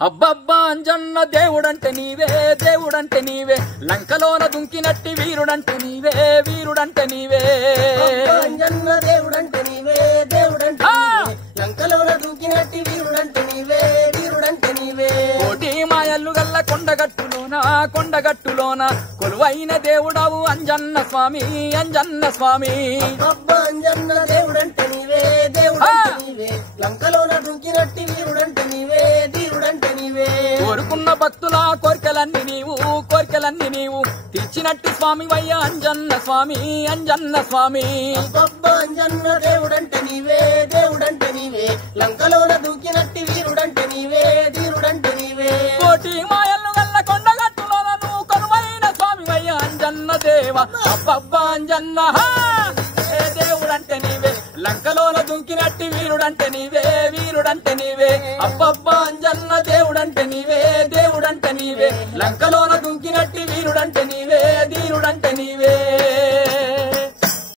అబ్బబ్బా అంజన్న దేవుడంటే నీవే దేవుడంటే నీవే లంకలోన దుంకినట్టి వీరుడంటే నీవే వీరుడంటే నీవే అంజన్న దేవుడంటే నీవే దేవుడంటే లంకలోన దుంకినట్టి వీరుడంటే నీవే వీరుడంటే నీవే కోటి మాయల్లు గల్ల కొండగట్టులోన కొలువైన దేవుడవు అంజన్న స్వామి అంజన్న స్వామి అంజన్న దేవుడంటే నీవే దేవుడంటే నీవే లంకలోన దుంకినట్టి వీరుడంటే నీవే వీరుడంటే నీవే కోరుకున్న భక్తుల కోరికలన్నీ నీవు తీర్చినట్టి స్వామి వయ్య అంజన్న స్వామి అంజన్న స్వామి అంజన్న దేవుడంటే నీవే దేవుడంటే నీవే లంకలోన దుంకినట్టి వీరుడంటే నీవే వీరుడంటే నీవే కోటి మాయల్లు గల్ల కొండగట్టులోన నువ్వు కొలువైన స్వామి వయ్య అంజన్న దేవ అబ్బబ్బా అంజన్న దేవుడంటే నీవే లంకలోన దుంకినట్టి వీరుడంటే నీవే వీరుడంటే నీవే అబ్బబ్బా అంజన్న దేవుడంటే నీవే దేవుడంటే నీవే లంకలోన దుంకినట్టి వీరుడంటే నీవే ధీరుడంటే నీవే